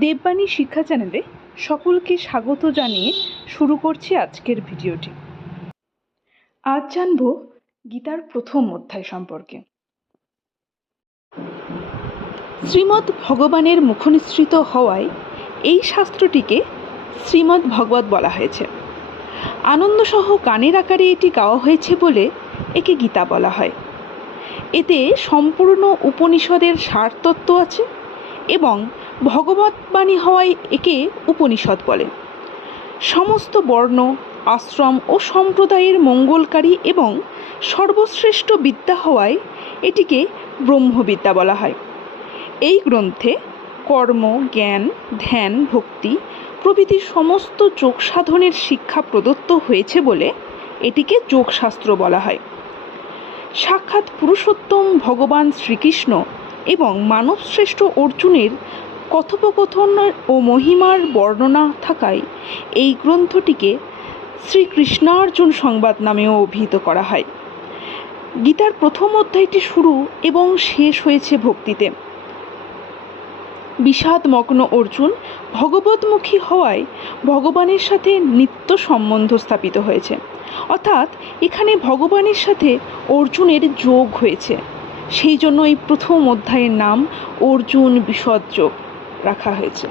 দেববাণী শিক্ষা চ্যানেলে সকলকে স্বাগত জানিয়ে শুরু করছি আজকের ভিডিওটি। আজ জানব গীতার প্রথম অধ্যায় সম্পর্কে। শ্রীমদ্ ভগবানের মুখনিসৃত হওয়ায় এই শাস্ত্রটিকে শ্রীমদ্ ভগবত বলা হয়েছে। আনন্দসহ গানের আকারে এটি গাওয়া হয়েছে বলে একে গীতা বলা হয়। এতে সম্পূর্ণ উপনিষদের সারতত্ত্ব আছে এবং ভগবৎবাণী হওয়ায় একে উপনিষদ বলে। সমস্ত বর্ণ, আশ্রম ও সম্প্রদায়ের মঙ্গলকারী এবং সর্বশ্রেষ্ঠ বিদ্যা হওয়ায় এটিকে ব্রহ্মবিদ্যা বলা হয়। এই গ্রন্থে কর্ম, জ্ঞান, ধ্যান, ভক্তি প্রভৃতি সমস্ত যোগ সাধনের শিক্ষা প্রদত্ত হয়েছে বলে এটিকে যোগশাস্ত্র বলা হয়। সাক্ষাৎ পুরুষোত্তম ভগবান শ্রীকৃষ্ণ এবং মানবশ্রেষ্ঠ অর্জুনের কথোপকথন ও মহিমার বর্ণনা থাকায় এই গ্রন্থটিকে শ্রীকৃষ্ণার্জুন সংবাদ নামেও অভিহিত করা হয়। গীতার প্রথম অধ্যায়টি শুরু এবং শেষ হয়েছে ভক্তিতে। বিষাদমগ্ন অর্জুন ভগবতমুখী হওয়ায় ভগবানের সাথে নিত্য সম্বন্ধ স্থাপিত হয়েছে। অর্থাৎ এখানে ভগবানের সাথে অর্জুনের যোগ হয়েছে। সেই জন্য এই প্রথম অধ্যায়ের নাম অর্জুন বিশদ যোগ রাখা হয়েছে।